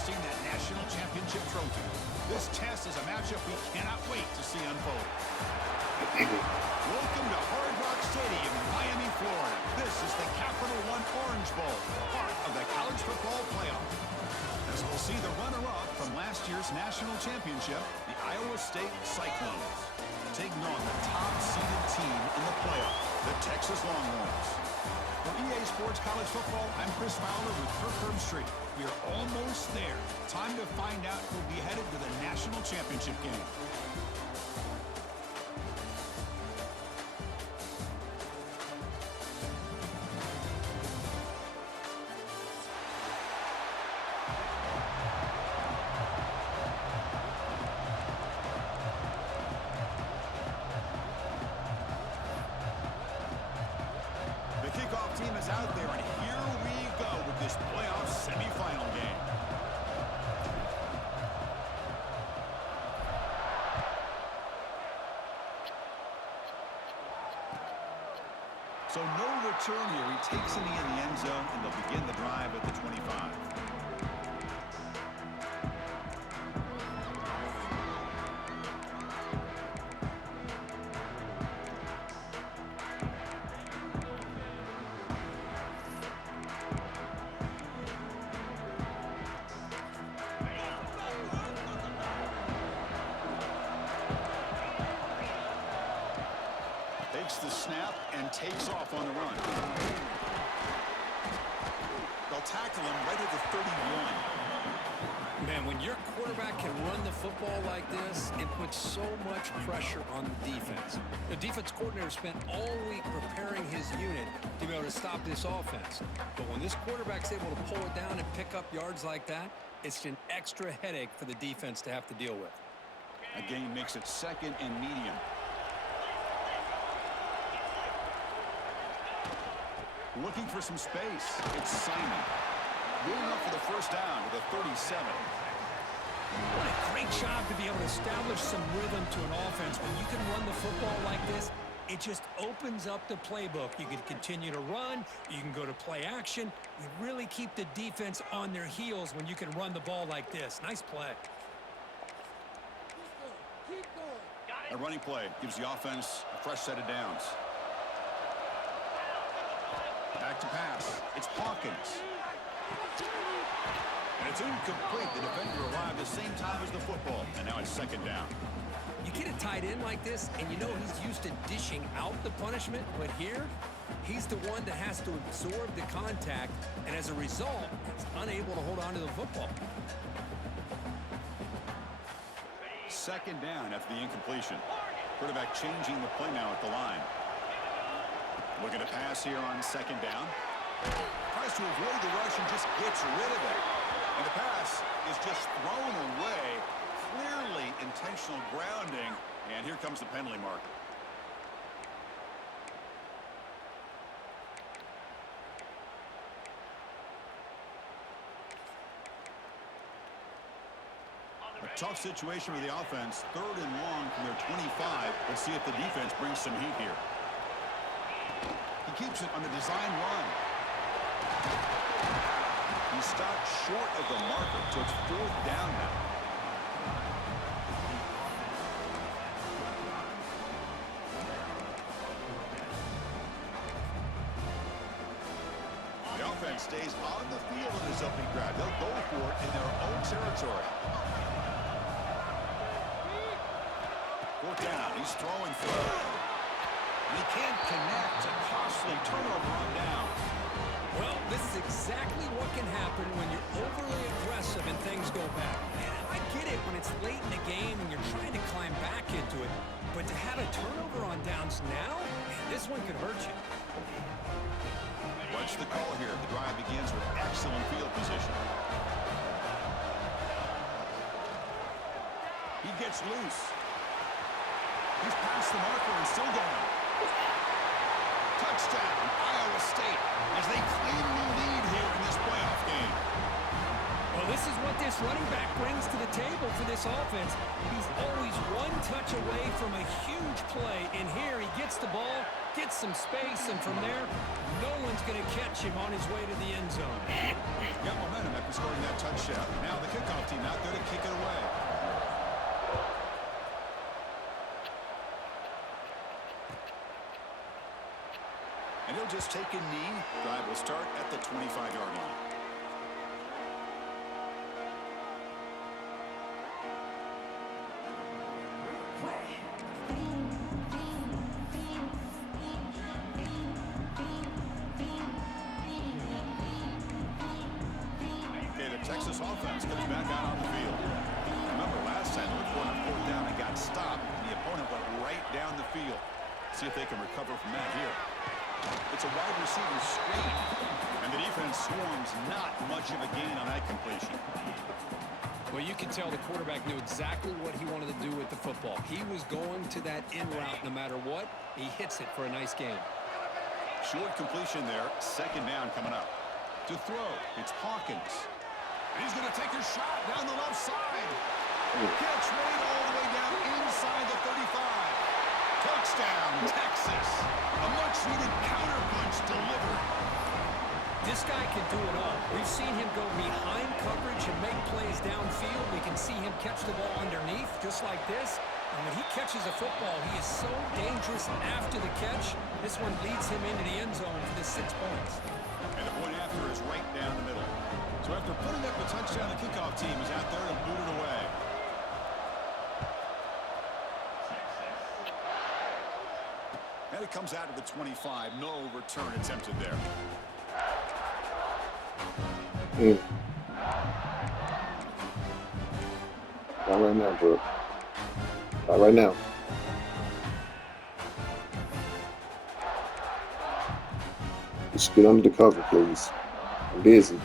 hoisting that national championship trophy. This test is a matchup we cannot wait to see unfold. Welcome to Hard Rock Stadium in Miami, Florida. This is the Capital One Orange Bowl, part of the college football playoff. As we'll see the runner-up from last year's national championship, the Iowa State Cyclones, taking on the top-seeded team in the playoff, the Texas Longhorns. For EA Sports College Football, I'm Chris Fowler with Kirk Herbstreit. We are almost there. Time to find out who'll be headed to the national championship game. Team is out there, and here we go with this playoff semifinal game. So no return here. He takes it in the end zone, and they'll begin the drive at the 25. The snap and takes off on the run. They'll tackle him right at the 31. Man, when your quarterback can run the football like this, it puts so much pressure on the defense. The defense coordinator spent all week preparing his unit to be able to stop this offense. But when this quarterback's able to pull it down and pick up yards like that, it's an extra headache for the defense to have to deal with. Again, makes it second and medium. Looking for some space. It's Simon. Going up for the first down to the 37. What a great job to be able to establish some rhythm to an offense. When you can run the football like this, it just opens up the playbook. You can continue to run. You can go to play action. You really keep the defense on their heels when you can run the ball like this. Nice play. A running play gives the offense a fresh set of downs. Back to pass. It's Hawkins. And it's incomplete. The defender arrived at the same time as the football. And now it's second down. You get a tight end like this, and you know he's used to dishing out the punishment. But here, he's the one that has to absorb the contact. And as a result, he's unable to hold on to the football. Second down after the incompletion. Quarterback changing the play now at the line. Looking to pass here on second down. Tries to avoid the rush and just gets rid of it. And the pass is just thrown away. Clearly intentional grounding. And here comes the penalty mark. A tough situation for the offense. Third and long from their 25. Let's see if the defense brings some heat here. He keeps it on the design run. He stopped short of the marker, so it's fourth down now. The offense stays on the field in this opening drive. They'll go for it in their own territory. Fourth down. He's throwing through. And he can't connect. A costly turnover on down. Well, this is exactly what can happen when you're overly aggressive and things go bad. And I get it when it's late in the game and you're trying to climb back into it. But to have a turnover on downs now, man, this one could hurt you. What's the call here? The drive begins with excellent field position. He gets loose. He's past the marker and still going. Touchdown, Iowa State, as they claim the lead here in this playoff game. Well, this this is what this running back brings to the table for this offense. He's always one touch away from a huge play, and here he gets the ball, gets some space, and from there, no one's going to catch him on his way to the end zone. Got momentum after scoring that touchdown. Now the kickoff team out there to kick it away. And he'll just take a knee. Drive will start at the 25-yard line. Texas offense comes back out on the field. Remember last time they were going on fourth down and got stopped, and the opponent went right down the field. See if they can recover from that here. It's a wide receiver screen, and the defense swarms not much of a gain on that completion. Well, you can tell the quarterback knew exactly what he wanted to do with the football. He was going to that in route no matter what. He hits it for a nice gain. Short completion there. Second down coming up. To throw, it's Hawkins. And he's going to take a shot down the left side. Gets made all the way down inside the 35. Touchdown, Texas. A much-needed counterpunch delivered. This guy can do it all. We've seen him go behind coverage and make plays downfield. We can see him catch the ball underneath, just like this. And when he catches a football, he is so dangerous after the catch. This one leads him into the end zone for the 6 points. And the point after is right down the middle. So after putting up a touchdown, the kickoff team is out there to boot it away. And it comes out to the 25. No return attempted there. Not right now, bro. Not right now. Just get under the cover, please. I'm busy.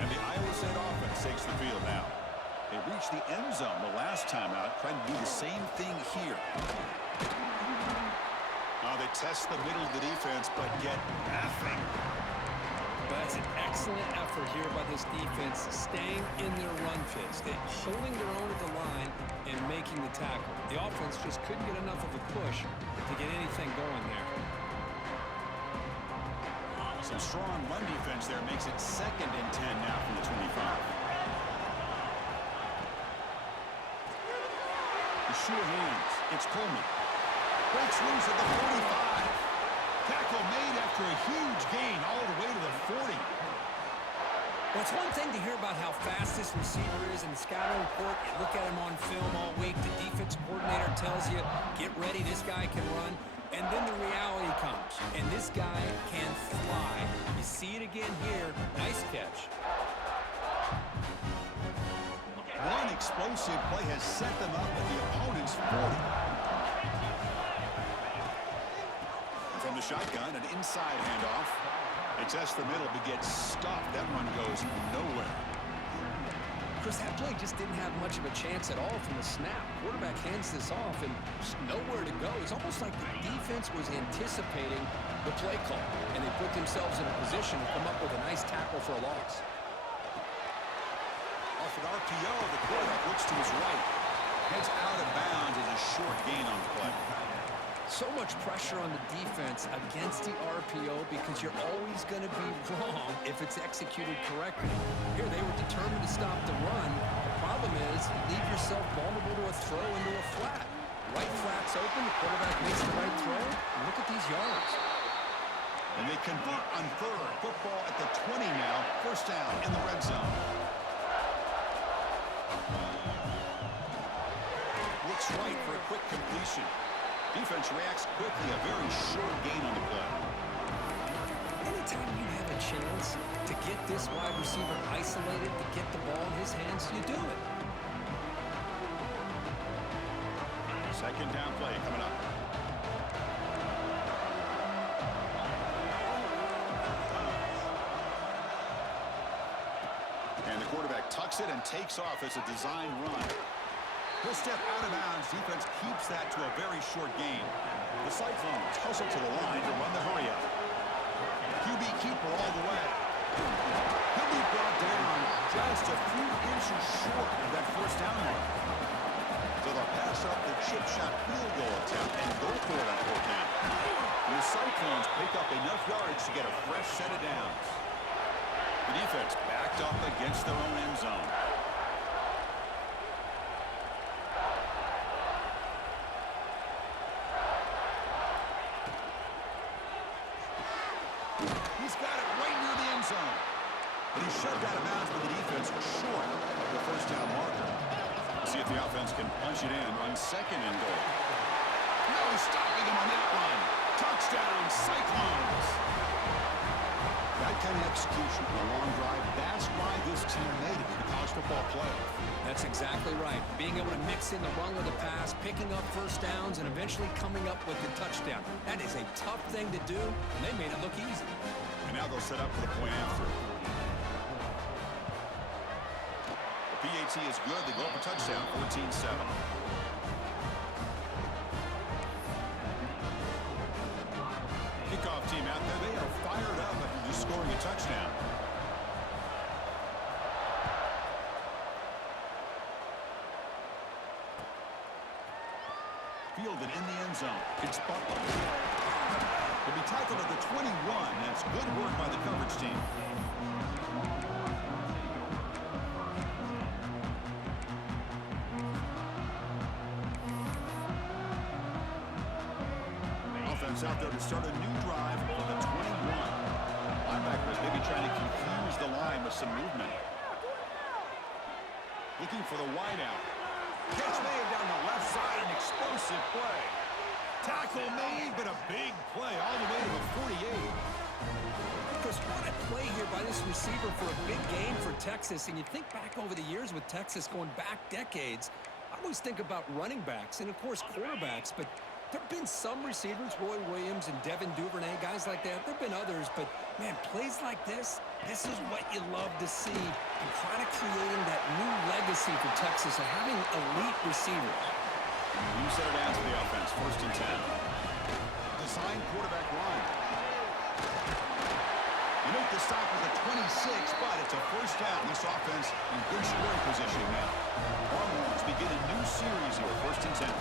And the Iowa State offense takes the field now. They reached the end zone the last time out, trying to do the same thing here. They test the middle of the defense, but get nothing. That's an excellent effort here by this defense, staying in their run fits. They're holding their own at the line and making the tackle. The offense just couldn't get enough of a push to get anything going there. Some strong run defense there makes it 2nd and 10 now from the 25. The sure hands. It's Coleman. Breaks loose at the 45. Tackle made after a huge gain all the way to the 40. Well, it's one thing to hear about how fast this receiver is in the scouting report. You look at him on film all week. The defense coordinator tells you, get ready, this guy can run. And then the reality comes, and this guy can fly. You see it again here. Nice catch. One explosive play has set them up at the opponent's 40. From the shotgun, an inside handoff. They test the middle, but get stopped. That run goes nowhere. Chris, that play just didn't have much of a chance at all from the snap. Quarterback hands this off and just nowhere to go. It's almost like the defense was anticipating the play call, and they put themselves in a position to come up with a nice tackle for a loss. Off an RPO, the quarterback looks to his right. Heads out of bounds as a short gain on the play. So much pressure on the defense against the RPO because you're always going to be wrong if it's executed correctly. Here, they were determined to stop the run. The problem is you leave yourself vulnerable to a throw into a flat. Right flat's open, the quarterback makes the right throw, and look at these yards. And they convert on third. Football at the 20 now. First down in the red zone. Looks right for a quick completion. Defense reacts quickly, a very short gain on the play. Anytime you have a chance to get this wide receiver isolated, to get the ball in his hands, you do it. Second down play coming up. And the quarterback tucks it and takes off as a design run. He'll step out of bounds. Defense keeps that to a very short gain. The Cyclones hustle to the line to run the hurry up. QB keeper all the way. He'll be brought down just a few inches short of that first down mark. So they'll pass up the chip shot field goal attempt and go for it on fourth down. And the Cyclones pick up enough yards to get a fresh set of downs. The defense backed up against their own end zone. He's got it right near the end zone. But he's shoved out of bounds with the defense short of the first down marker. We'll see if the offense can punch it in on second and goal. No stopping him on that one. Touchdown, Cyclones. That kind of execution on a long drive, that's why this team made it to the college football playoff. That's exactly right. Being able to mix in the run with the pass, picking up first downs, and eventually coming up with the touchdown. That is a tough thing to do, and they made it look easy. And now they'll set up for the point after. The PAT is good. They go up a touchdown, 14-7. Kickoff team out there, they are fired up after just scoring a touchdown. Fielded in the end zone. It's Butler. He'll be tackled at the 21. That's good work by the coverage team. Offense out there to start a new drive from the 21. Linebackers maybe trying to confuse the line with some movement. Looking for the wideout. Catch made down the left side, an explosive play. Tackle made, but a big play all the way to the 48. Chris, what a play here by this receiver for a big game for Texas. And you think back over the years with Texas going back decades, I always think about running backs and, of course, quarterbacks. But there have been some receivers, Roy Williams and Devin Duvernay, guys like that. There have been others, but, man, plays like this is what you love to see. And kind of creating that new legacy for Texas of having elite receivers. New set of downs for the offense, 1st and 10. Design quarterback line. You make the stop with a 26, but it's a first down. This offense in good scoring position now. Longhorns begin a new series here, 1st and 10.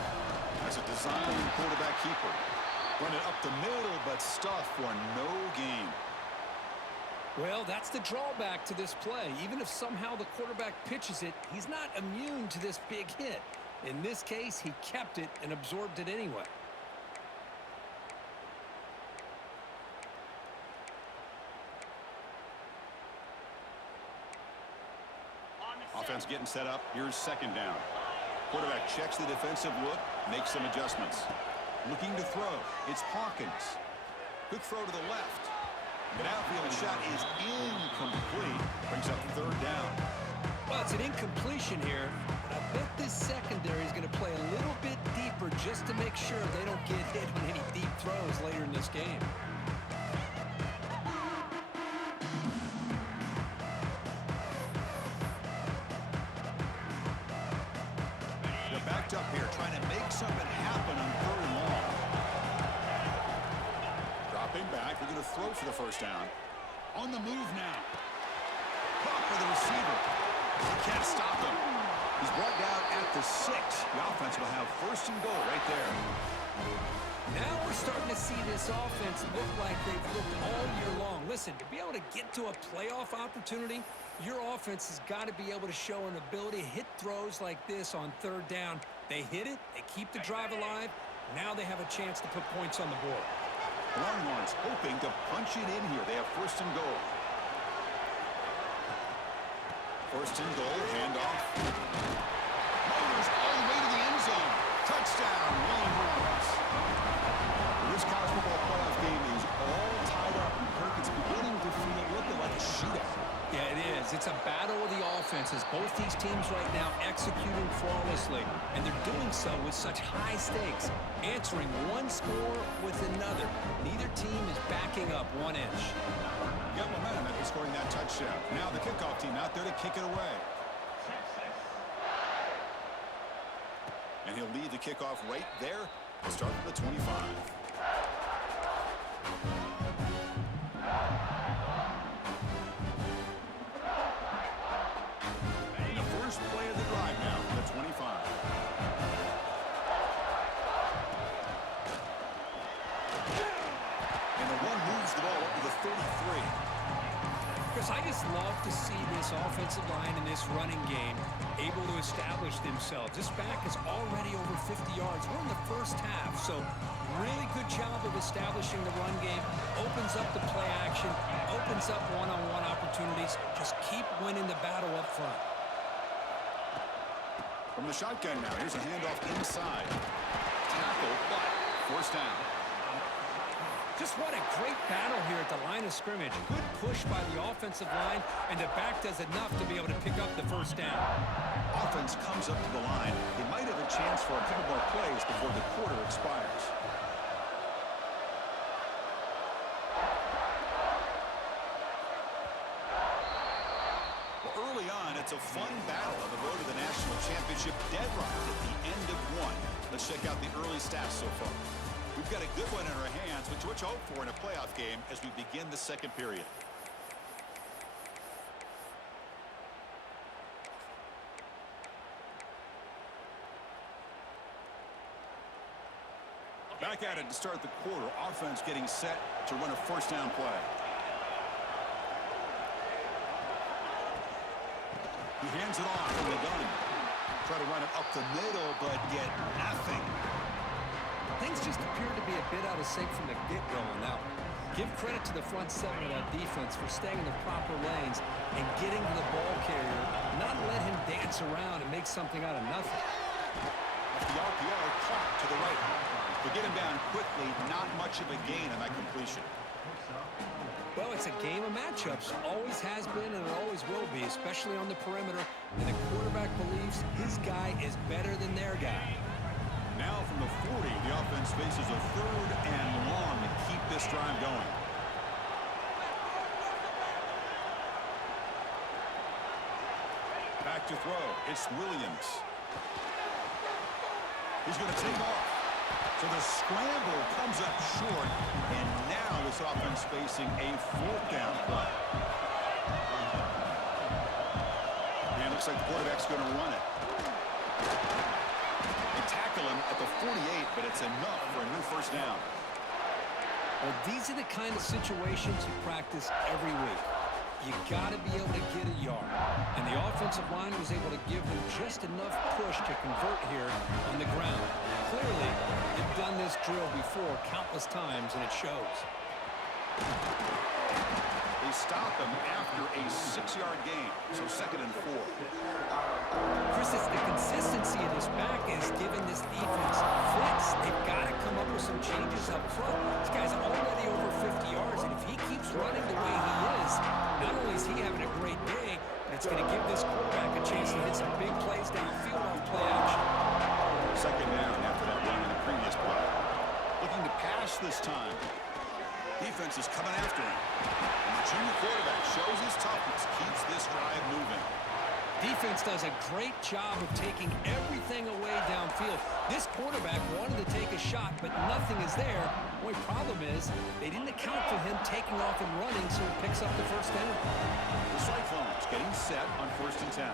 That's a design quarterback keeper. Run it up the middle, but stuff for no gain. Well, that's the drawback to this play. Even if somehow the quarterback pitches it, he's not immune to this big hit. In this case, he kept it and absorbed it anyway. Offense getting set up. Here's 2nd down. Quarterback checks the defensive look, makes some adjustments. Looking to throw. It's Hawkins. Quick throw to the left. An outfield shot is incomplete. Brings up 3rd down. Well, it's an incompletion here. But I bet this secondary is going to play a little bit deeper just to make sure they don't get hit on any deep throws later in this game. They're backed up here, trying to make something happen on 3rd and long. Dropping back, they're going to throw for the first down. On the move now. Caught by the receiver. Can't stop him. He's brought down at the 6. The offense will have 1st and goal right there. Now we're starting to see this offense look like they've looked all year long. Listen, to be able to get to a playoff opportunity, your offense has got to be able to show an ability to hit throws like this on 3rd down. They hit it, they keep the drive alive. Now they have a chance to put points on the board. Longhorns hoping to punch it in here. They have 1st and goal. 1st and goal, handoff. Motors all the way to the end zone. Touchdown, Longhorns. This college football playoff game is all tied up, and Kirk, it's beginning to feel looking like a shootout. Yeah, it is. It's a battle of the offenses. Both these teams right now executing flawlessly, and they're doing so with such high stakes, answering one score with another. Neither team is backing up 1 inch. Got momentum after scoring that touchdown. Now the kickoff team out there to kick it away. And he'll lead the kickoff right there to start from the 25. Chris, I just love to see this offensive line and this running game able to establish themselves. This back is already over 50 yards. We're in the first half, so really good job of establishing the run game. Opens up the play action, opens up one-on-one opportunities. Just keep winning the battle up front. From the shotgun now, here's a handoff inside. Tackle, but forced down. Just what a great battle here at the line of scrimmage. Good push by the offensive line, and the back does enough to be able to pick up the first down. Offense comes up to the line. They might have a chance for a couple more plays before the quarter expires. Well, early on, it's a fun battle on the road to the national championship, deadlocked at the end of one. Let's check out the early stats so far. We've got a good one in our hands, which we hope for in a playoff game as we begin the second period. Back at it to start the quarter. Offense getting set to run a first down play. He hands it off from the gun. Try to run it up the middle, but get nothing. Things just appear to be a bit out of sync from the get-go on that one. Give credit to the front seven of that defense for staying in the proper lanes and getting to the ball carrier, not let him dance around and make something out of nothing. Off the RPO, caught to the right. To get him down quickly, not much of a gain on that completion. Well, it's a game of matchups. Always has been and it always will be, especially on the perimeter. And the quarterback believes his guy is better than their guy. Now from the 40, the offense faces a third and long to keep this drive going. Back to throw. It's Williams. He's going to take off. So the scramble comes up short, and now this offense facing a fourth down play. And it looks like the quarterback's going to run it. They tackle him at the 48, but it's enough for a new first down. Well, these are the kind of situations you practice every week. You got to be able to get a yard. And the offensive line was able to give them just enough push to convert here on the ground. Clearly, they've done this drill before countless times, and it shows. They stop him after a 6-yard gain, so 2nd and 4. Chris, it's the consistency of this back is giving this defense fits. They've got to come up with some changes up front. This guy's already over 50 yards, and if he keeps running the way he is, not only is he having a great day, but it's going to give this quarterback a chance to hit some big plays downfield on play action. 2nd down after that run in the previous play. Looking to pass this time. Defense is coming after him. And the junior quarterback shows his toughness, keeps this drive moving. Defense does a great job of taking everything away downfield. This quarterback wanted to take a shot, but nothing is there. The only problem is they didn't account for him taking off and running, so he picks up the first down. The Cyclones getting set on 1st and 10.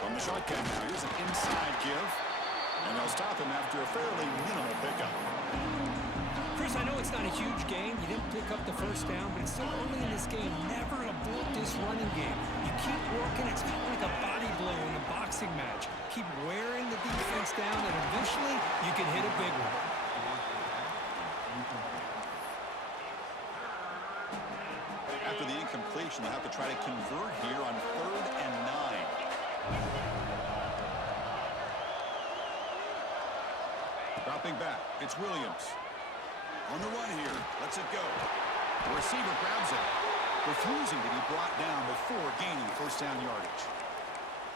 From the shotgun now, here's an inside give. And they'll stop him after a fairly minimal pickup. Chris, I know it's not a huge game. You didn't pick up the first down, but it's so early in this game. Never abort this running game. You keep working. It's kind of like a body blow in a boxing match. Keep wearing the defense down, and eventually you can hit a big one. After the incompletion, they'll have to try to convert here on 3rd and 9. Dropping back, it's Williams. On the run here, lets it go. The receiver grabs it, refusing to be brought down before gaining first down yardage.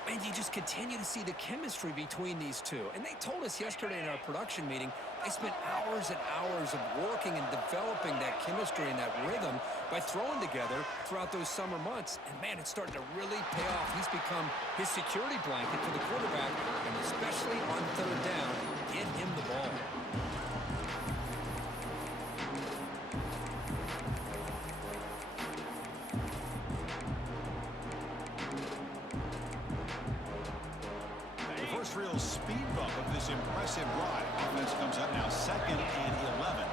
And you just continue to see the chemistry between these two. And they told us yesterday in our production meeting, they spent hours and hours of working and developing that chemistry and that rhythm by throwing together throughout those summer months. And man, it's starting to really pay off. He's become his security blanket for the quarterback, and especially on 3rd down, get him the ball. Real speed bump of this impressive drive. Offense comes up now 2nd and 11.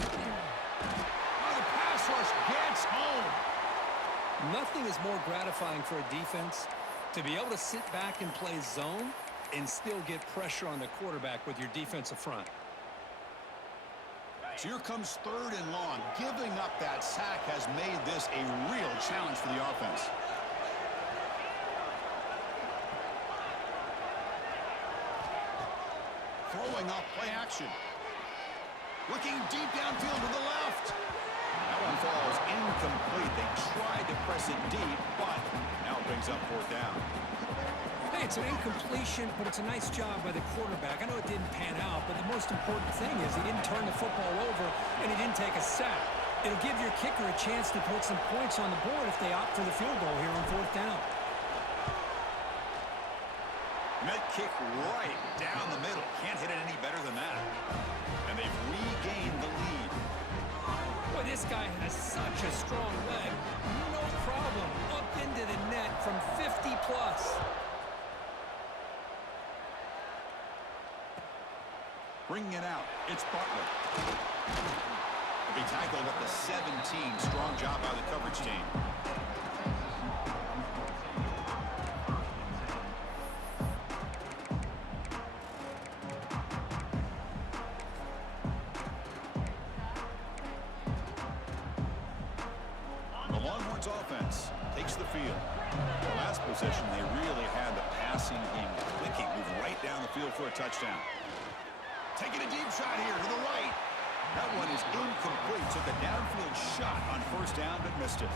Oh, the pass rush gets nothing is more gratifying for a defense to be able to sit back and play zone and still get pressure on the quarterback with your defensive front. So here comes 3rd and long. Giving up that sack has made this a real challenge for the offense. Throwing off play action. Looking deep downfield to the left. That one falls incomplete. They tried to press it deep, but now it brings up 4th down. Hey, it's an incompletion, but it's a nice job by the quarterback. I know it didn't pan out, but the most important thing is he didn't turn the football over and he didn't take a sack. It'll give your kicker a chance to put some points on the board if they opt for the field goal here on 4th down. Met kick right down the middle. Can't hit it any better than that. And they've regained the lead. Boy, this guy has such a strong leg. No problem. Up into the net from 50 plus. Bringing it out. It's Butler. He'll be tackled at the 17. Strong job by the coverage team. Offense takes the field. The last possession, they really had the passing game clicking, moved right down the field for a touchdown. Taking a deep shot here to the right. That one is incomplete. Took a downfield shot on 1st down, but missed it.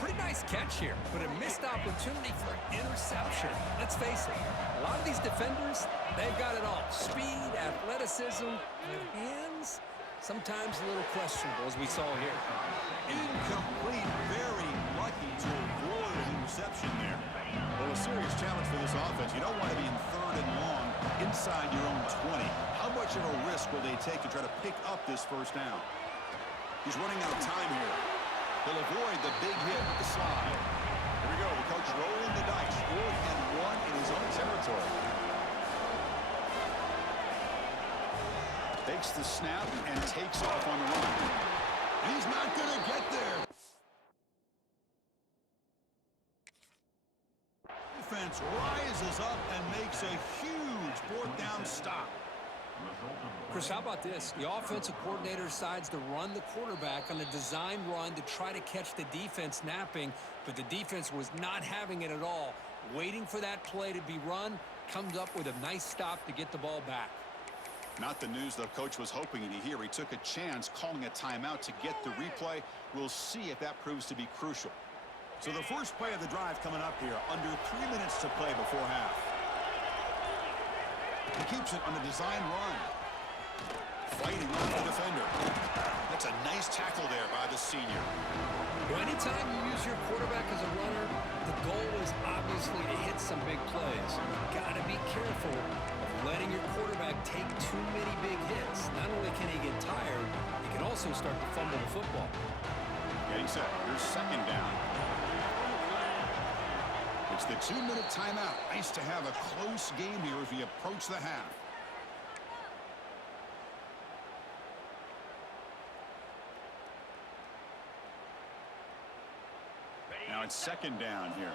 Pretty nice catch here, but a missed opportunity for an interception. Let's face it, a lot of these defenders, they've got it all. Speed, athleticism, their hands, sometimes a little questionable, as we saw here. Incomplete, very lucky to avoid an interception there. Well, a serious challenge for this offense. You don't want to be in 3rd and long inside your own 20. How much of a risk will they take to try to pick up this 1st down? He's running out of time here. He'll avoid the big hit with the slide. Here we go. The coach rolling the dice. 4th and 1 in his own territory. Takes the snap and takes off on the run. He's not going to get there. Defense rises up and makes a huge 4th down stop. Chris, how about this? The offensive coordinator decides to run the quarterback on a design run to try to catch the defense napping, but the defense was not having it at all. Waiting for that play to be run, comes up with a nice stop to get the ball back. Not the news the coach was hoping to hear. He took a chance calling a timeout to get the replay. We'll see if that proves to be crucial. So the first play of the drive coming up here. Under 3 minutes to play before half. He keeps it on a design run. Fighting off the defender. That's a nice tackle there by the senior. Well, anytime you use your quarterback as a runner, the goal is obviously to hit some big plays. You've got to be careful of letting your quarterback take too many big hits. Not only can he get tired, he can also start to fumble the football. Getting set. Here's 2nd down. It's the 2-minute timeout. Nice to have a close game here as we approach the half. Now it's 2nd down here.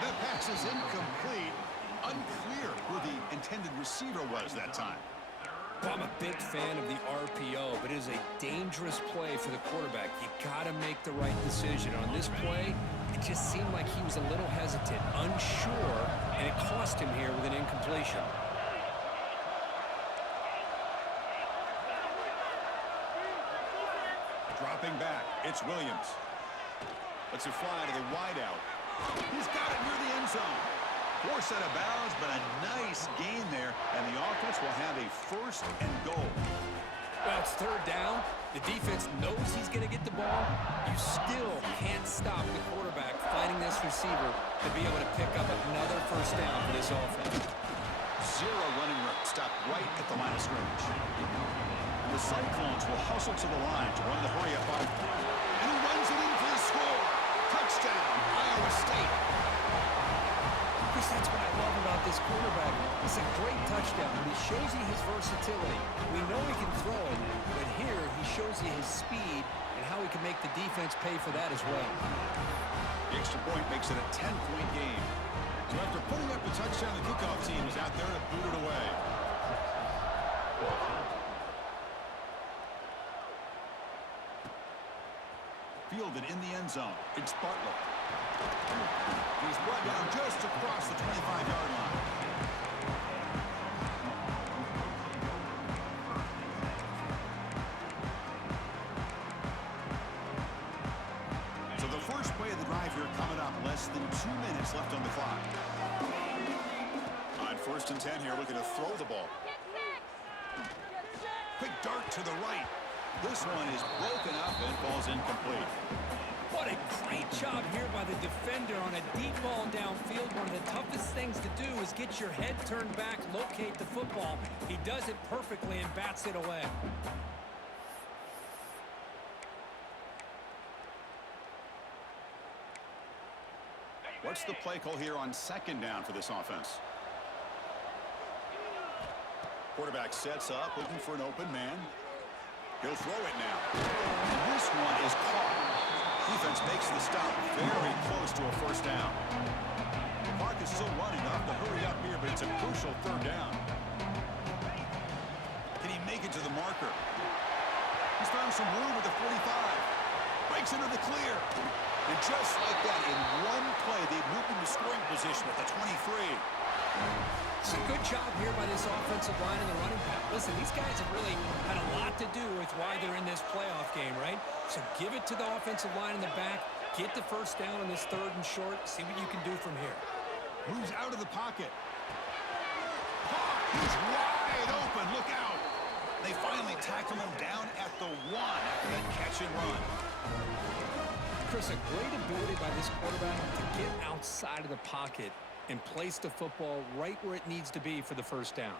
That pass is incomplete. Unclear who the intended receiver was that time. Well, I'm a big fan of the RPO, but it is a dangerous play for the quarterback. You got to make the right decision. On this play, it just seemed like he was a little hesitant, unsure, and it cost him here with an incompletion. Dropping back, it's Williams. Lets it fly to the wideout. He's got it near the end zone. Forced out of bounds, but a nice gain there, and the offense will have a 1st and goal. Well, it's 3rd down. The defense knows he's going to get the ball. You still can't stop the quarterback fighting this receiver to be able to pick up another 1st down for this offense. 0 running room, stopped right at the line of scrimmage. And the Cyclones will hustle to the line to run the hurry-up offense. And he runs it in for the score. Touchdown, Iowa State. Chris, that's what I love about this this quarterback. It's a great touchdown, but he shows you his versatility. We know he can throw it, but here he shows you his speed and how he can make the defense pay for that as well. The extra point makes it a 10-point game. So after putting up the touchdown, the kickoff team is out there to boot it away. Fielded in the end zone. It's Bartlett. He's brought down just across the 25-yard line. So the first play of the drive here coming up. Less than 2 minutes left on the clock. On 1st and 10 here, looking to throw the ball. Quick dart to the right. This one is broken up and falls incomplete. What a great job here by the defender on a deep ball downfield. One of the toughest things to do is get your head turned back, locate the football. He does it perfectly and bats it away. What's the play call here on 2nd down for this offense? Quarterback sets up, looking for an open man. He'll throw it now. And this one is caught. Defense makes the stop very close to a 1st down. The clock is still running up to hurry up here, but it's a crucial 3rd down. Can he make it to the marker? He's found some room with the 45. Breaks into the clear. And just like that, in one play, they've moved into scoring position at the 23. It's a good job here by this offensive line and the running back. Listen, these guys have really had a lot to do with why they're in this playoff game, right? So give it to the offensive line in the back. Get the 1st down on this 3rd and short. See what you can do from here. Moves out of the pocket. He's wide open. Look out. They finally tackle him down at the 1 after that catch and run. Chris, a great ability by this quarterback to get outside of the pocket and place the football right where it needs to be for the 1st down.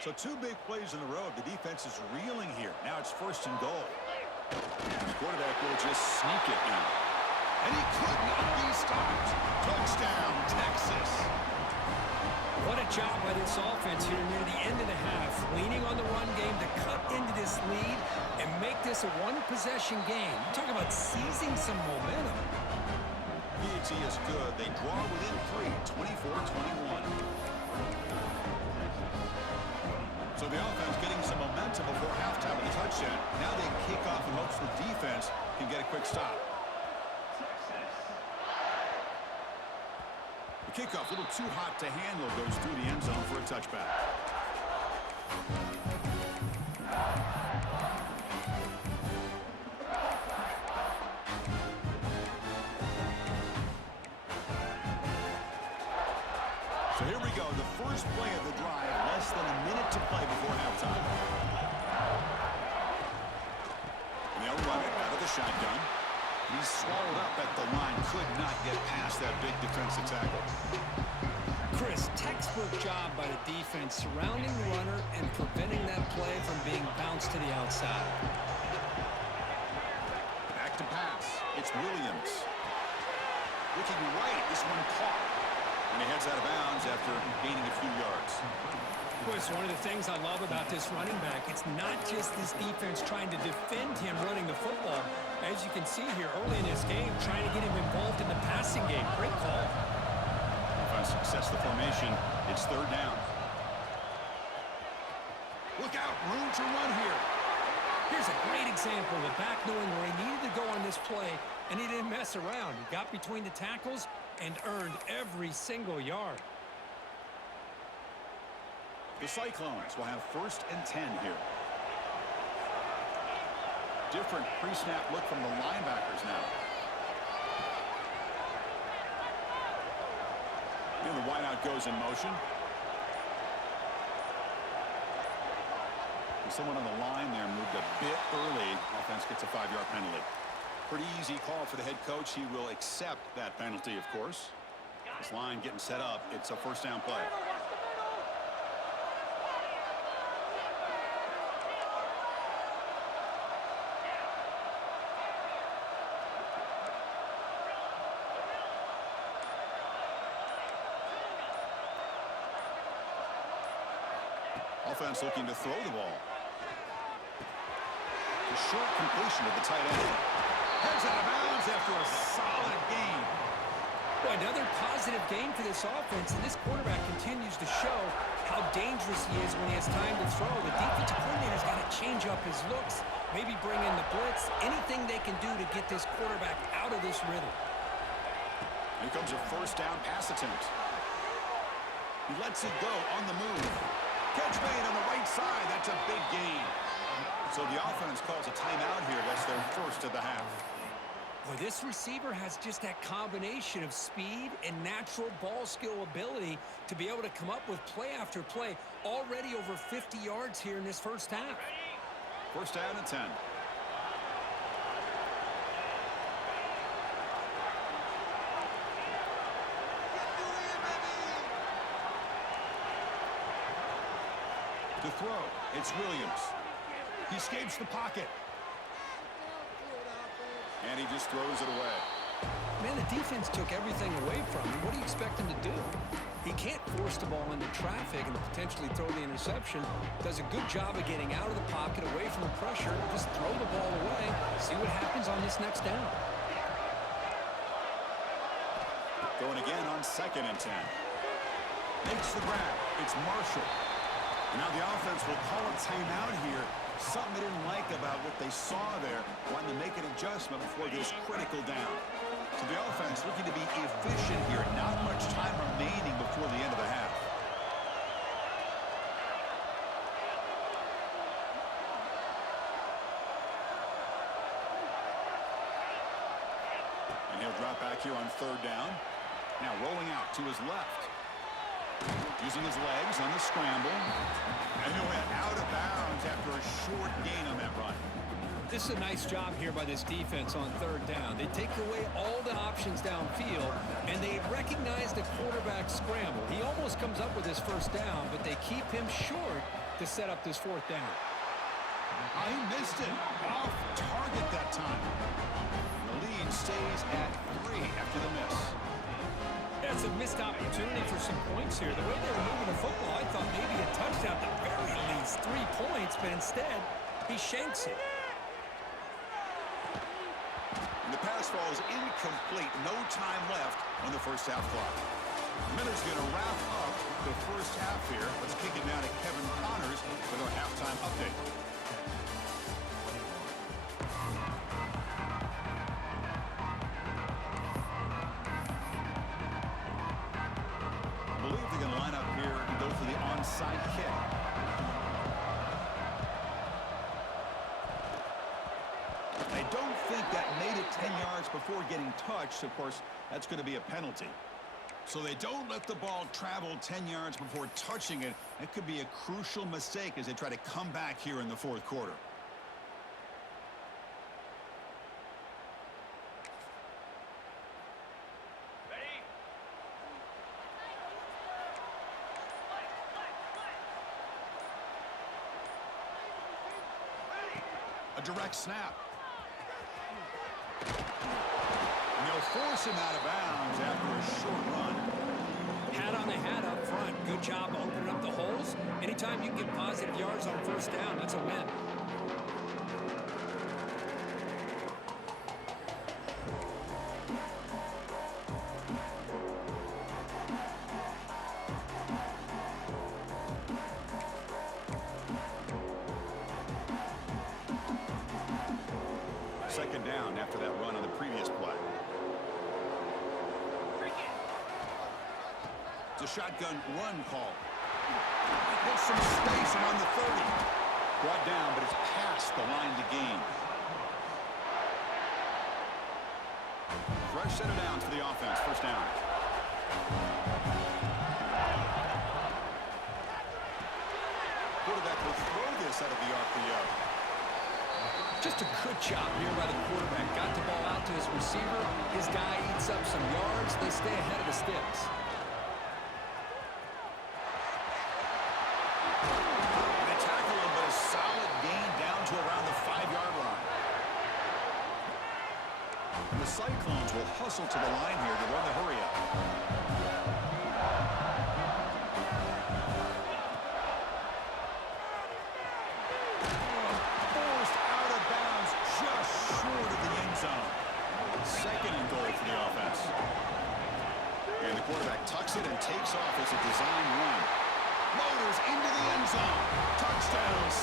So 2 big plays in a row. The defense is reeling here. Now it's 1st and goal. The quarterback will just sneak it now. And he could not be stopped. Touchdown, Texas. What a job by this offense here near the end of the half. Leaning on the run game to cut into this lead and make this a 1-possession game. You talk about seizing some momentum. PAT is good. They draw within 3, 24-21. So the offense getting some momentum before halftime of the touchdown. Now they kick off in hopes the defense can get a quick stop. The kickoff, a little too hot to handle, goes through the end zone for a touchback. So here we go, the first play of the drive, less than a minute to play before halftime. And they'll run it out of the shotgun. He's swallowed up at the line, could not get past that big defensive tackle. Chris, textbook job by the defense surrounding the runner and preventing that play from being bounced to the outside. Back to pass. It's Williams. Looking right, this one caught. And he heads out of bounds after gaining a few yards. Chris, one of the things I love about this running back, it's not just this defense trying to defend him running the football. As you can see here early in this game, trying to get him involved in the passing game. Great call. If I success the formation, it's 3rd down. Look out, room to run here. Here's a great example of the back knowing where he needed to go on this play, and he didn't mess around. He got between the tackles and earned every single yard. The Cyclones will have 1st and 10 here. Different pre-snap look from the linebackers now. And the wideout goes in motion. And someone on the line there moved a bit early. Offense gets a 5-yard penalty. Pretty easy call for the head coach. He will accept that penalty, of course. This line getting set up. It's a 1st down play. offense looking to throw the ball. A short completion to the tight end. Heads out of bounds after a solid gain. Well, another positive game for this offense, and this quarterback continues to show how dangerous he is when he has time to throw. The defensive coordinator's got to change up his looks, maybe bring in the blitz, anything they can do to get this quarterback out of this rhythm. Here comes a first down pass attempt. He lets it go on the move. Catch made on the right side. That's a big gain. So the offense calls a timeout here. That's their first of the half. Well, this receiver has just that combination of speed and natural ball skill ability to be able to come up with play after play. Already over 50 yards here in this first half. First down and 10. To throw, it's Williams. He escapes the pocket. And he just throws it away. Man, the defense took everything away from him. What do you expect him to do? He can't force the ball into traffic and potentially throw the interception. Does a good job of getting out of the pocket, away from the pressure. Just throw the ball away. See what happens on this next down. Going again on 2nd and 10. Makes the grab. It's Marshall. And now the offense will call a timeout here. Something they didn't like about what they saw there. Wanting to make an adjustment before this critical down. So the offense looking to be efficient here. Not much time remaining before the end of the half. And he'll drop back here on 3rd down. Now rolling out to his left. Using his legs on the scramble. And he went out of bounds after a short gain on that run. This is a nice job here by this defense on 3rd down. They take away all the options downfield, and they recognize the quarterback scramble. He almost comes up with his first down, but they keep him short to set up this 4th down. He missed it. Off target that time. The lead stays at 3 after the miss. That's a missed opportunity for some points here. The way they were moving the football, I thought maybe a touchdown, at the very least 3 points, but instead, he shanks it. And the pass ball is incomplete. No time left on the first half clock. Miller's going to wrap up the first half here. Let's kick it now to Kevin Connors with our halftime update. I believe they're going to line up here and go for the onside kick. I don't think that made it 10 yards before getting touched. Of course, that's going to be a penalty. So they don't let the ball travel 10 yards before touching it. That could be a crucial mistake as they try to come back here in the 4th quarter. A direct snap. And they'll force him out of bounds after a short run. Hat on the hat up front. Good job opening up the holes. Anytime you can get positive yards on 1st down, that's a win. Second down after that run on the previous play. It's a shotgun run call. Gets some space around the 30. Brought down, but it's past the line to gain. Fresh set of downs for the offense. First down. Quarterback will throw this out of the RPO. Just a good job here by the quarterback. Got the ball out to his receiver. His guy eats up some yards. They stay ahead of the sticks. They tackle him, but a solid gain down to around the 5-yard line. And the Cyclones will hustle to the line here to run the hurry up.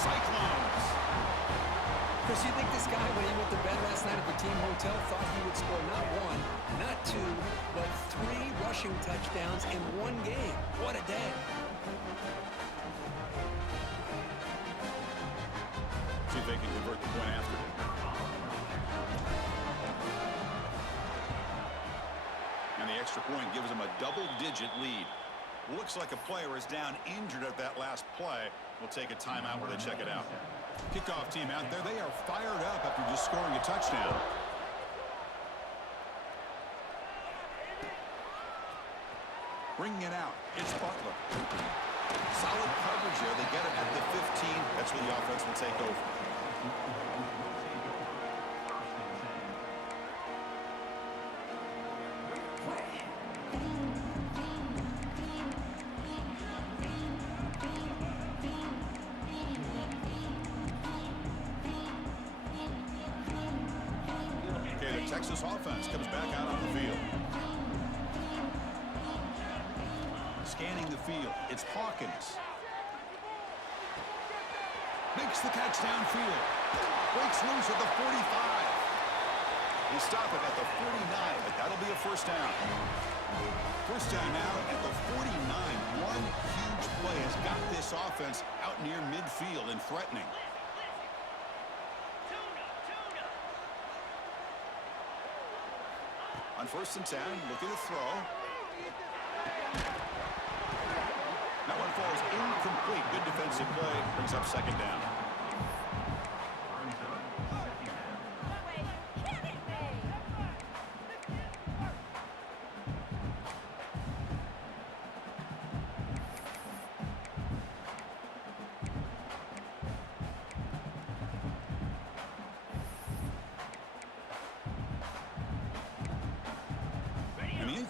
Cyclones. Chris, you think this guy, when he went to bed last night at the team hotel, thought he would score not one, not two, but 3 rushing touchdowns in one game? What a day. See if they can convert the point after. And the extra point gives them a double-digit lead. Looks like a player is down injured at that last play. We'll take a timeout where they check it out. Kickoff team out there, they are fired up after just scoring a touchdown. Bringing it out, it's Butler. Solid coverage here. They get it at the 15. That's where the offense will take over. Texas offense comes back out on the field. Scanning the field, it's Hawkins. Makes the catch downfield. Breaks loose at the 45. They stop it at the 49, but that'll be a first down. First down now at the 49. One huge play has got this offense out near midfield and threatening. On 1st and 10, looking to throw. That one falls incomplete. Good defensive play. Brings up second down.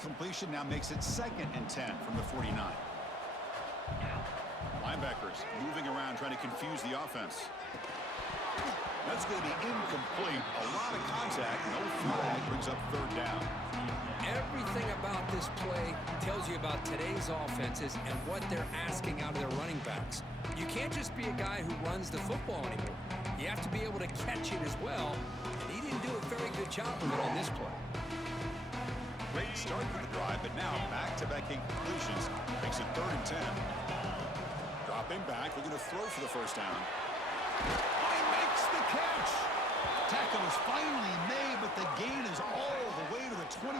Completion now makes it 2nd and 10 from the 49. Linebackers moving around trying to confuse the offense. That's going to be incomplete. A lot of contact. No flag. Brings up 3rd down. Everything about this play tells you about today's offenses and what they're asking out of their running backs. You can't just be a guy who runs the football anymore. You have to be able to catch it as well. And he didn't do a very good job of it on this play. Great start for the drive, but now back-to-back conclusions. Makes it 3rd and 10. Dropping back, looking to throw for the first down. He makes the catch. Tackle is finally made, but the gain is all the way to the 24.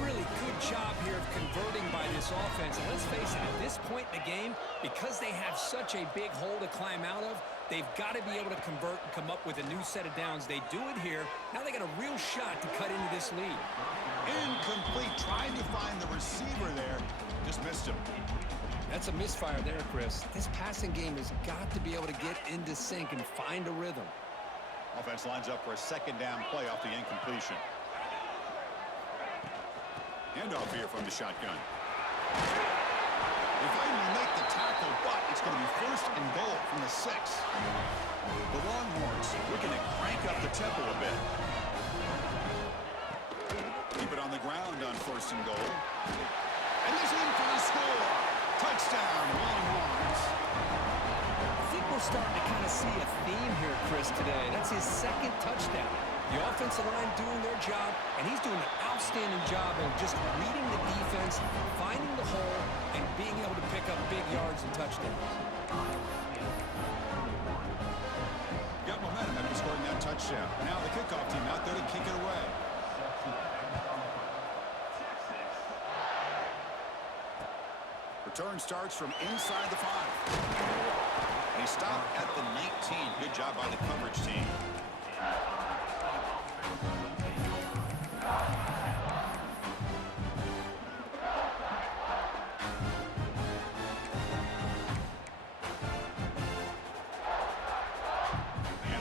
Really good job here of converting by this offense. And let's face it, at this point in the game, because they have such a big hole to climb out of, they've got to be able to convert and come up with a new set of downs. They do it here. Now they got a real shot to cut into this lead. Incomplete. Trying to find the receiver there. Just missed him. That's a misfire there, Chris. This passing game has got to be able to get into sync and find a rhythm. Offense lines up for a 2nd down play off the incompletion. Handoff here from the shotgun. They finally make the tackle, but it's going to be 1st and goal from the 6. The Longhorns looking to crank up the tempo a bit. Keep it on the ground on 1st and goal. And he's in for the score. Touchdown, Longhorns. I think we're starting to kind of see a theme here, Chris, today. That's his 2nd touchdown. The offensive line doing their job, and he's doing an outstanding job of just reading the defense, finding the hole, and being able to pick up big yards and touchdowns. Got momentum after scoring that touchdown. Now the kickoff team out there to kick it away. Return starts from inside the 5. And he stopped at the 19. Good job by the coverage team.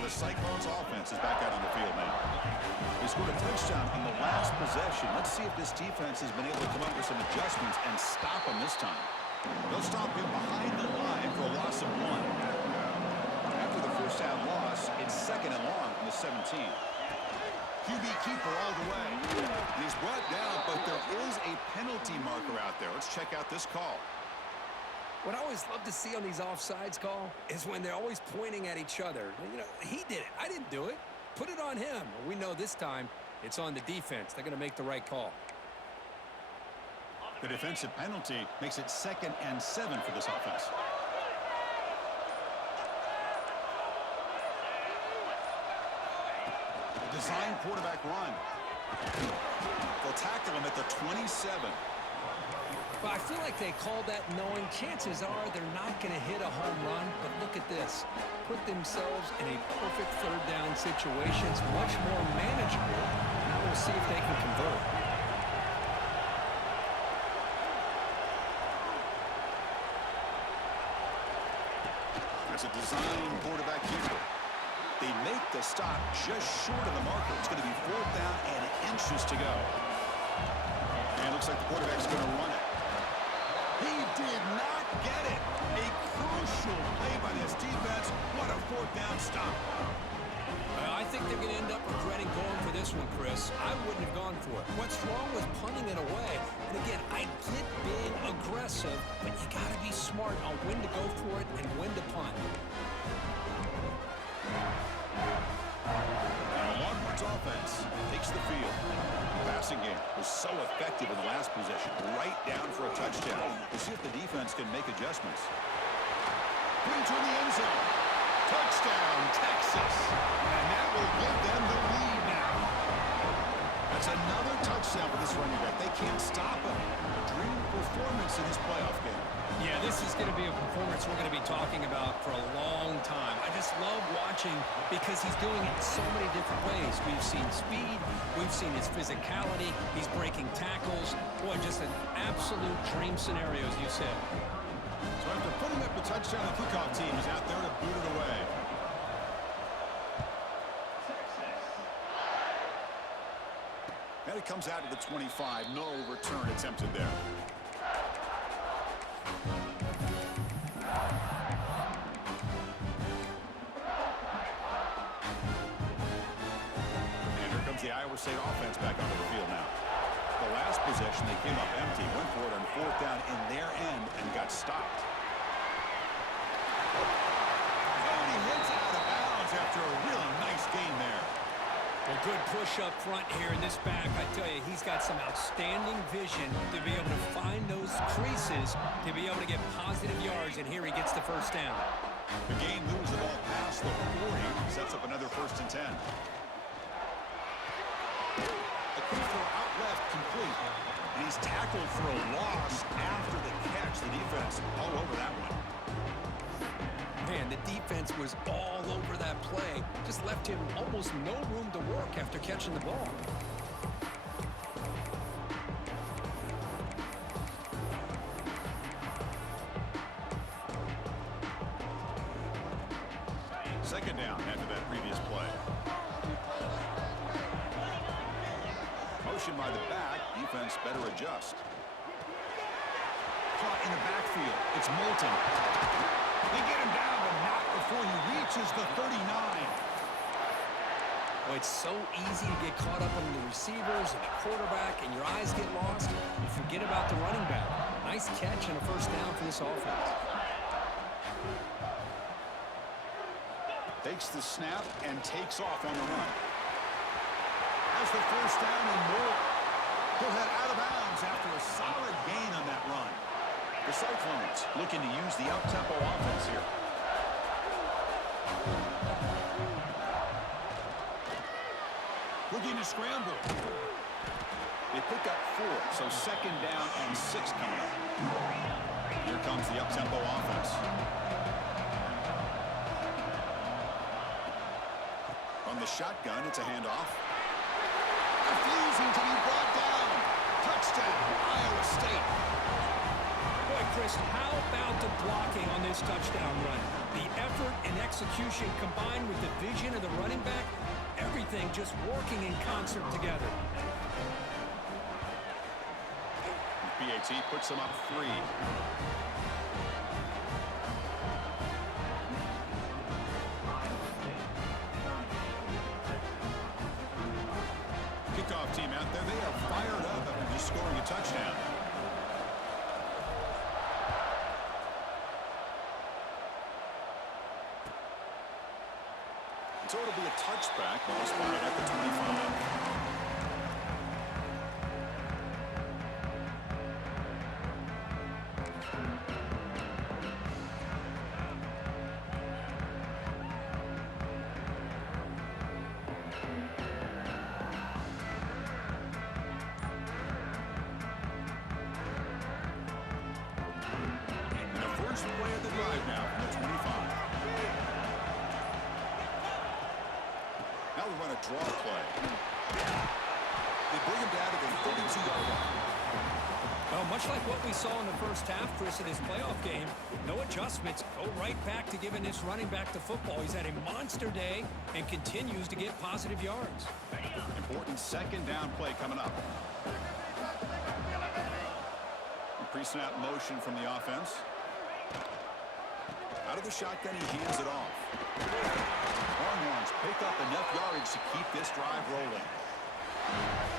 Cyclones offense is back out on the field now. They scored a touchdown on the last possession. Let's see if this defense has been able to come up with some adjustments and stop him this time. They'll stop him behind the line for a loss of 1. After the first down loss, it's 2nd and long from the 17. QB keeper all the way. And he's brought down, but there is a penalty marker out there. Let's check out this call. What I always love to see on these offsides call is when they're always pointing at each other. You know, he did it. I didn't do it. Put it on him. We know this time it's on the defense. They're going to make the right call. The defensive penalty makes it 2nd and 7 for this offense. Design quarterback run. They'll tackle him at the 27. Well, I feel like they called that knowing chances are they're not going to hit a home run. But look at this. Put themselves in a perfect 3rd down situation. It's much more manageable. Now we'll see if they can convert. There's a design quarterback keeper. They make the stop just short of the marker. It's going to be 4th down and inches to go. And it looks like the quarterback's going to run it. He did not get it. A crucial play by this defense. What a 4th down stop. I think they're going to end up regretting going for this one, Chris. I wouldn't have gone for it. What's wrong with punting it away? And again, I get being aggressive, but you got to be smart on when to go for it and when to punt. Longhorns offense takes the field. The passing game was so effective in the last possession. Right down for a touchdown. We'll see if the defense can make adjustments. Put him to the end zone. Touchdown, Texas. And that will give them the lead now. That's another touchdown for this running back. They can't stop him. Dream performance in this playoff game. Yeah, this is going to be a performance we're going to be talking about for a long time. I just love watching because he's doing it in so many different ways. We've seen speed. We've seen his physicality. He's breaking tackles. Boy, just an absolute dream scenario, as you said. So after putting up a touchdown, the kickoff team is out there to boot it away. And it comes out to the 25. No return attempted there. And here comes the Iowa State offense back onto the field now. The last possession, they came up empty, went for it on 4th down in their end and got stopped. And he hits out of bounds after a really nice gain there. Well, good push up front here in this back. I tell you, he's got some outstanding vision to be able to find those creases, to be able to get positive yards, and here he gets the 1st down. The game moves the ball past the 40, sets up another 1st and 10. The quick throw out left complete, and he's tackled for a loss after the catch. The defense all over that one. Man, the defense was all over that play. Just left him almost no room to work after catching the ball. Second down after that previous play. Motion by the back. Defense better adjust. Caught in the backfield. It's Moulton. They get him down, but not before he reaches the 39. Well, it's so easy to get caught up on the receivers and the quarterback, and your eyes get lost. You forget about the running back. Nice catch and a 1st down for this offense. Takes the snap and takes off on the run. Has the 1st down and more. He'll head out of bounds after a solid gain on that run. The Cyclones looking to use the up-tempo offense here. Looking to scramble. They pick up 4, so 2nd down and 6 coming up. Here comes the up-tempo offense. On the shotgun, it's a handoff. Refusing to be brought down. Touchdown, Iowa State. Boy, Chris, how about the blocking on this touchdown run? The effort and execution combined with the vision of the running back, everything just working in concert together. PAT puts them up 3. Kickoff team out there, they are fired up after just scoring a touchdown. So it'll be a touchback, ball spotted at the 25. First play of the drive now from the 25. Now we run a draw play. They bring him down to the 32-yard line. Well, much like what we saw in the first half, Chris, in his playoff game, no adjustments. Go right back to giving this running back the football. He's had a monster day and continues to get positive yards. Important second down play coming up. Pre-snap motion from the offense. Out of the shotgun, he hands it off. Longhorns pick up enough yardage to keep this drive rolling.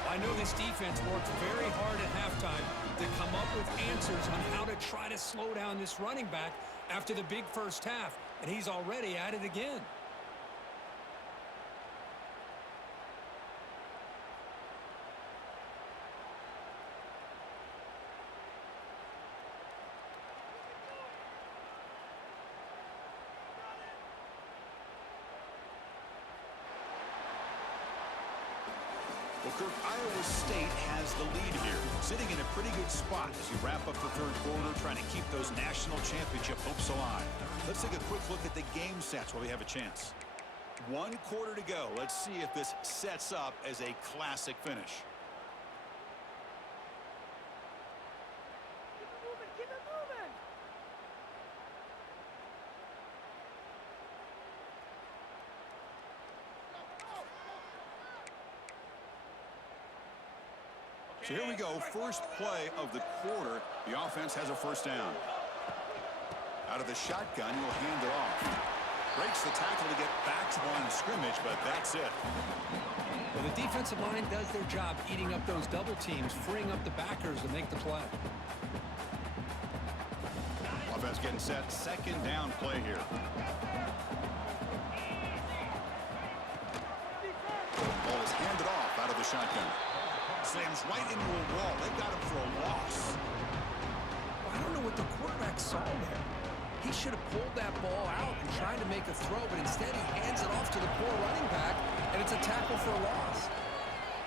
I know this defense worked very hard at halftime to come up with answers on how to try to slow down this running back after the big first half, and he's already at it again. Well, Kirk, Iowa State has the lead here, sitting in a pretty good spot as you wrap up the third quarter, trying to keep those national championship hopes alive. Let's take a quick look at the game stats while we have a chance. 1 quarter to go. Let's see if this sets up as a classic finish. Keep it moving. So here we go, first play of the quarter. The offense has a first down. Out of the shotgun, he'll hand it off. Breaks the tackle to get back to the line of scrimmage, but that's it. Well, the defensive line does their job eating up those double teams, freeing up the backers to make the play. Offense getting set, second down play here. Ball is handed off out of the shotgun. Slams right into a wall. They got him for a loss. I don't know what the quarterback saw there. He should have pulled that ball out and tried to make a throw, but instead he hands it off to the poor running back, and it's a tackle for a loss.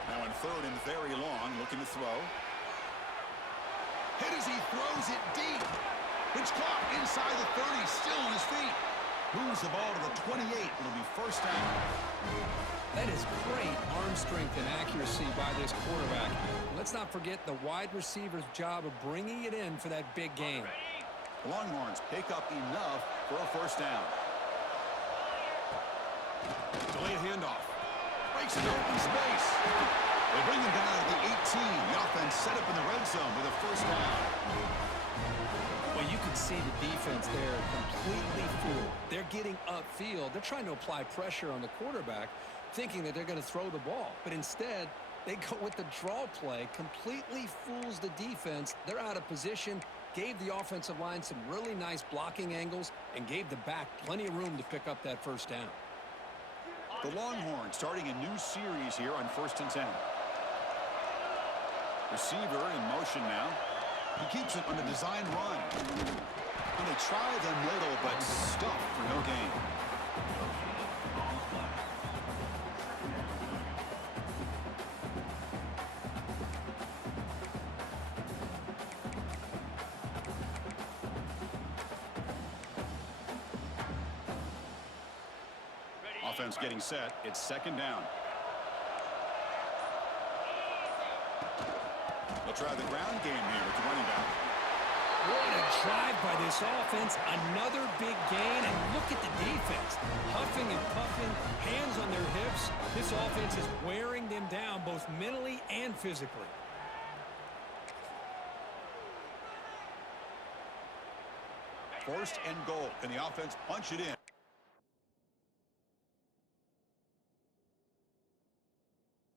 Now in third and very long, looking to throw. Hit as he throws it deep. It's caught inside the 30, still on his feet. Moves the ball to the 28. It'll be first down. That is great arm strength and accuracy by this quarterback. Let's not forget the wide receiver's job of bringing it in for that big game. The Longhorns pick up enough for a first down. Delayed handoff. Breaks an open space. They bring him down at the 18. The offense set up in the red zone with a first down. Well, you can see the defense there completely fooled. They're getting upfield. They're trying to apply pressure on the quarterback, thinking that they're going to throw the ball. But instead, they go with the draw play, completely fools the defense. They're out of position, gave the offensive line some really nice blocking angles, and gave the back plenty of room to pick up that first down. The Longhorns starting a new series here on 1st and 10. Receiver in motion now. He keeps it on a design run. And they try the middle, but stuffed for no gain. Offense getting set. It's second down. They'll try the ground game here with the running back. What a drive by this offense. Another big gain, and look at the defense. Huffing and puffing, hands on their hips. This offense is wearing them down both mentally and physically. First and goal. Can the offense punch it in?